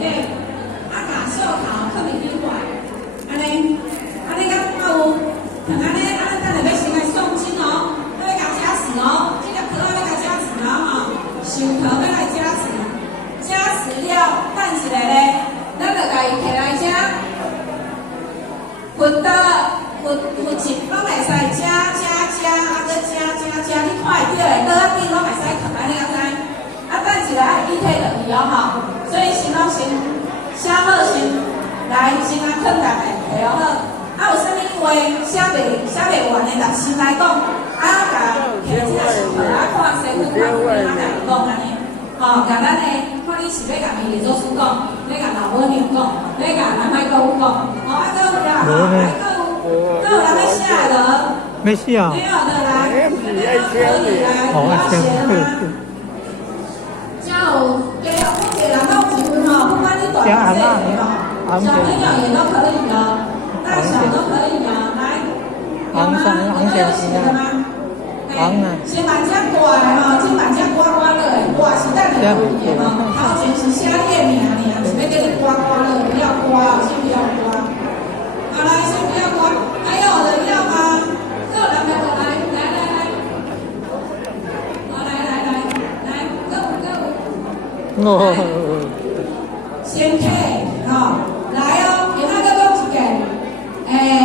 底，啊，牙小头放伫顶块，安尼敢有？像安尼，等下要先来送金哦，要甲加持哦，这个壳要甲加持哦吼，手头要来加持，加持了，等一下咧，咱就甲伊摕来遮，分刀。分钱拢会使加，啊搁加，你看会到诶，刀仔顶拢会使放安尼啊知？啊，等一下啊，伊摕落去哦吼，所以先写好先来先啊放下来，摕好好。啊，有啥物话写袂完诶，就先来讲，啊甲摕即个手册啊看先去看，啊甲伊讲安尼，吼，甲咱诶，看你是要甲伊做师讲，要甲老母娘讲，要甲咱歹讲，吼，啊搁有啦，吼，都有人在下的，没下，没有的来，可以来，不要写吗？叫给不给人到结婚哦，不管你短岁哦，小朋友也都可以的，大小都可以的，来，有吗？有没有写的吗？先把这刮来哈，先把这刮了，刮是带你的语言哦，头前是写列名，是要给你刮了，不要刮，先不要刮。好，来，先不要刮，还有人要吗？还有人没有？来，好，来，够，先配，好，来哦，有那个讲一个，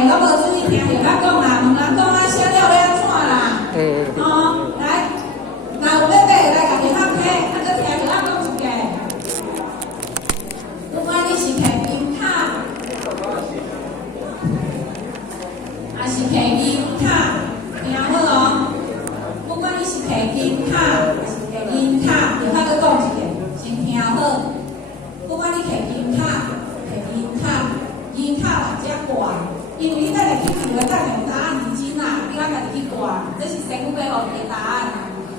我无注意听，有那讲啦，问人讲啊，写了要安怎啦？哦，来，那有要买，来甲电话配，那个听有那讲一个，不管你是摕金卡。还是摕银卡，听好哦。不管你是摕金卡还是摕银卡，电话搁讲一个，先听好。不管你摕金卡、银卡或者挂，因为你等下去问个等下答案是真啊，你要家己去挂，这是师傅要互你的答案。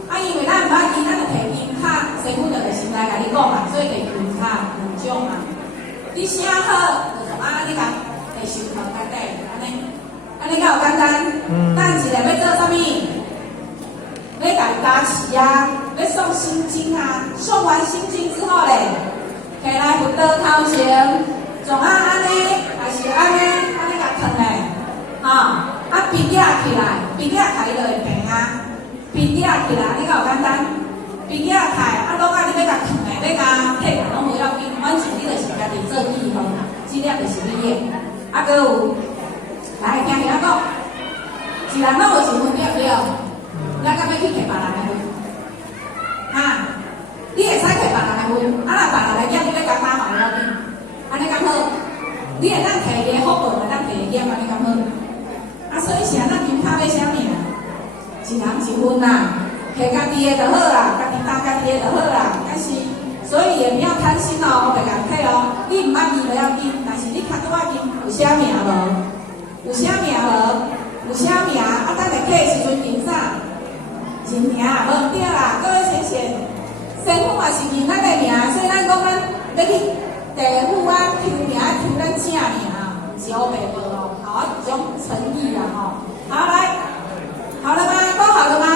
啊，因为咱毋捌记，咱就摕银卡，师傅就先来甲你讲嘛，所以摕银卡两种嘛。你写好，就按你甲摕手头内底安尼。安尼较有简单，等一下要做啥物？要甲伊加持啊，要送心经啊。送完心经之后咧，摕来扶倒头前，从安尼还是安尼甲放咧，吼，啊闭起来，闭起来就会平啊。闭起来，你较有简单。闭起来啊，拢啊你要甲放咧，要甲退来拢无要紧，反正你就是家己做记号，资料就是你的。啊，搁有。来，听伊讲，一人拢无一分对不对？咱敢要去摕别人的分？啊，你会使摕别人的分，啊，若别人来捡，你要甲打嘛无要紧，安尼敢好？你会当摕伊的福报，会当摕伊捡，安尼敢好？啊，所以是咱金卡要啥物啊？一人一分啦，摕家己的就好啦，家己担家己的就好啦。但是，所以也不要贪心哦，袂甲摕哦。你毋捌字不要紧，但是你较拄仔金有啥名无？有啥名无？有啥名？啊，等下摕的时阵认啥？认名无对啦，各位先生，师傅嘛是认咱的名，所以咱讲咱要去地府啊抽名，抽咱正名，是黑白无哦，好一种诚意啦吼。好来，好了吗？都好了吗？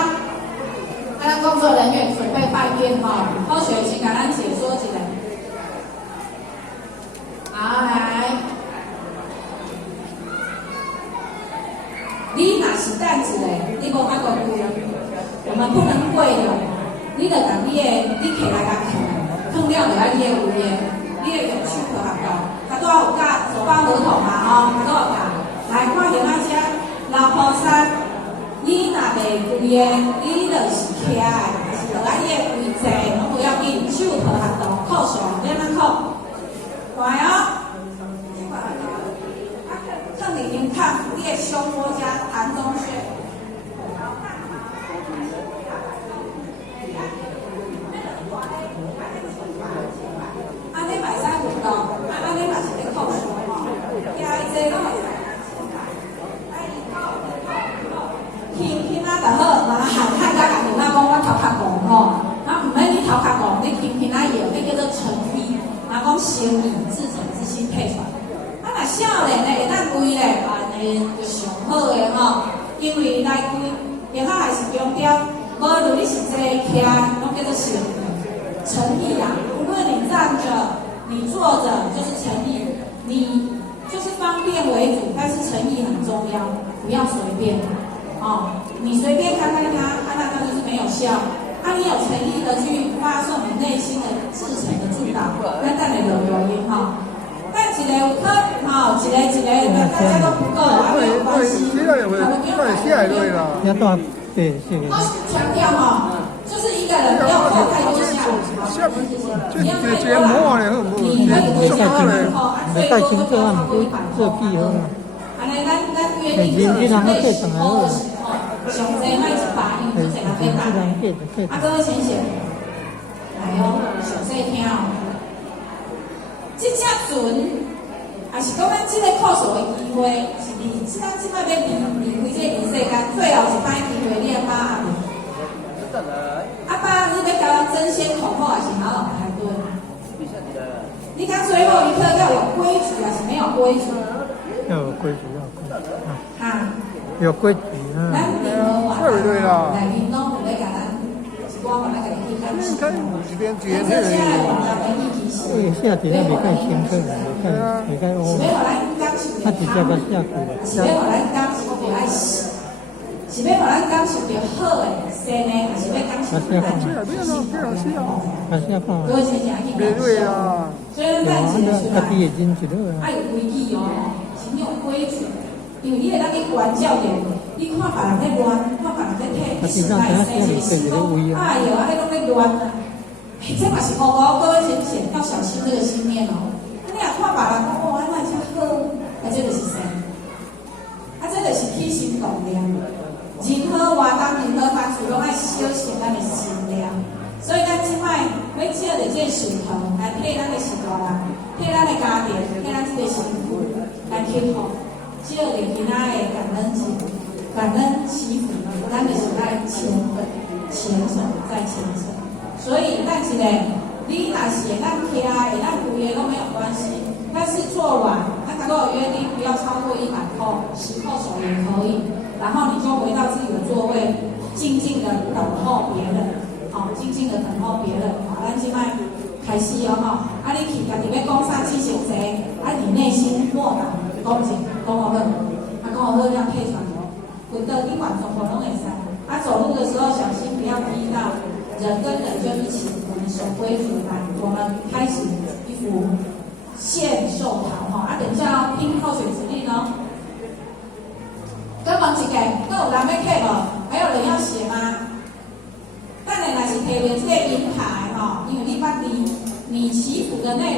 让工作人员准备拜殿哈，后学先给咱解说一下。好来。你若是担子嘞，你无法讲贵，我们不能贵的。你就把你的你摕来甲放了就要你的有的，你的永续可合同，它都要有甲手包合同嘛吼，它都有甲。来看现在遮老菩萨，你若袂贵的，你就是徛的，是就按你的规则，拢不要紧，手头合同扣上，免咱扣。来哦。你您看你的胸窝加膻中穴，安尼袂使运动，安尼嘛是咧扣数吼，惊伊这拢会使。轻啊就好，嘛喊甲家己那讲我头壳戆吼，那毋免你头壳戆，你轻啊也那叫做诚意，那讲心意至诚之心配出来。啊，少年咧会当规咧办诶就上好诶吼，因为来规电话还是重点，无论你是坐徛，拢叫做诚意啊。无论你站着、你坐着就是诚意，你就是方便为主，但是诚意很重要，不要随便。哦，你随便看看他，看到他就是没有效。你有诚意的去发送你内心的至诚的祝祷，那当然有原因哈。但一个有可哈，一个大家都不够，没有关系，他们不用来对了。要多对，是的。都强调哈，就是一个人不要做太多项，不要太多了。你可以回家之后，最多都不要超过100块。安尼，咱约定的内心哦，上济卖100，因为这个要打的。各位先生，来哦，详细听哦。这只船，也是讲咱这个课程的机会，是咱即摆要离开这个世界，最后一摆机会，你的妈阿爸，你要教人争先恐后，还是好好排队？你看最后一刻要有规矩，还是没有规矩？要有规矩，要有规矩。哈，有规矩啊。对对啦。来，运动有咧甲咱，是我把那个去看。你看一边接这些来往来的议题是。夏天那没看清楚，没看哦。是要互咱感受到他直接把下过。是要互咱感受到爱死，是要互咱感受到好的、善的，还是要感受到咱心情好？还是要看。各位先生去感受。所以咱在一起出来，爱有规矩哦，是有规矩。因为你会当去管教点，你看别人在乱，看别人在退，你心内生是讲，哎呦，安尼拢在乱啊！这嘛是哦，各位先生要小心这个心念哦。你若看别人讲哦，安那遮好，这就是谁？这就是起心动念。人好活当人好当处，拢爱小心咱的心念。所以咱即摆要借着这顺头来替咱的士大人，替咱的家庭，替咱这个幸福来祈福。借着今仔的感恩节、感恩祈福，咱就是在虔诚再虔诚。所以，咱一个你若是咱徛的、咱规个都没有关系，但是做完，咱能够约定不要超过100块，10块手也可以。然后你就回到自己的座位，静静的等候别人，好，静静的等候别人。好，咱现在开始哦，哈，你去家己要讲啥事情侪，你内心默祷。讲好，讲好，这样退传哦。滚的一碗从活动会散。走路的时候小心不要踢到人跟人就一起，我们守规矩来。我们开始一幅献寿桃哈。等一下哦，听候选指令哦。跟问一下，那有人要客无？还有人要写吗？但你若是摕着这个银牌哈，因为你捌你祈福的内容。